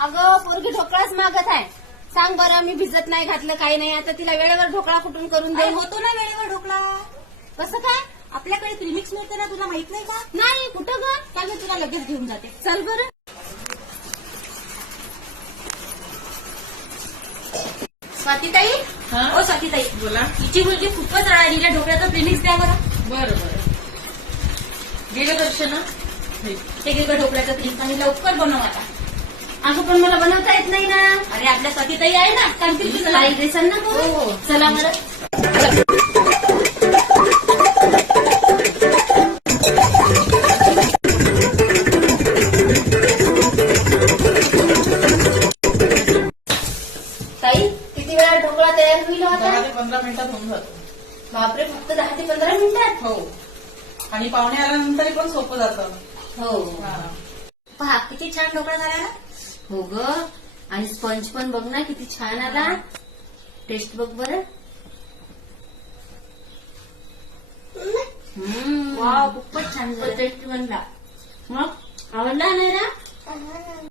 अगं पोरगी ढोकळाच मागत आहे. सांग बरं, मी भिजत नाही घातलं काही नाही, आता तिला वेळेवर ढोकळा कुठून करून दे. होतो ना वेळेवर ढोकळा. कसं काय? आपल्याकडे प्रीमिक्स मिळते ना, तुला माहित नाही का? नाही, कुठं ग? का मी तुला लगेच घेऊन जाते. चल बरं. स्वातीताई, हा? ओ स्वातीताई, बोला. तिची मुलगी खूपच रडायली, तिला ढोकळ्याचं प्रीमिक्स द्या बरं. बरं गेलं दर्शना. ते घे गं ढोकळ्याचं प्रीमिक्स आणि लवकर बनव आता. अगं पण मला बनवता येत नाही ना. अरे आपल्या स्वातीताई आहे ना, सांगतील तुला. काही देसान ना हो, तू. हो. चला बरं. ताई, किती वेळा ढोकळा तयार होईल 10 होता? ते 15 मिनिटात होऊन जातो. बापरे, फक्त 10 ते 15 मिनिटात? हो. आणि पाहुणे आल्यानंतर पण सोपं जातं. हो. हा. पहा किती छान ढोकळा झाला ना. हो ग. आणि स्पंज पण बघ ना, किती छान आला. टेस्ट बघ बरं. वाव, खूपच छान झालं. टेस्ट बनला. मग आवडला नाही ना?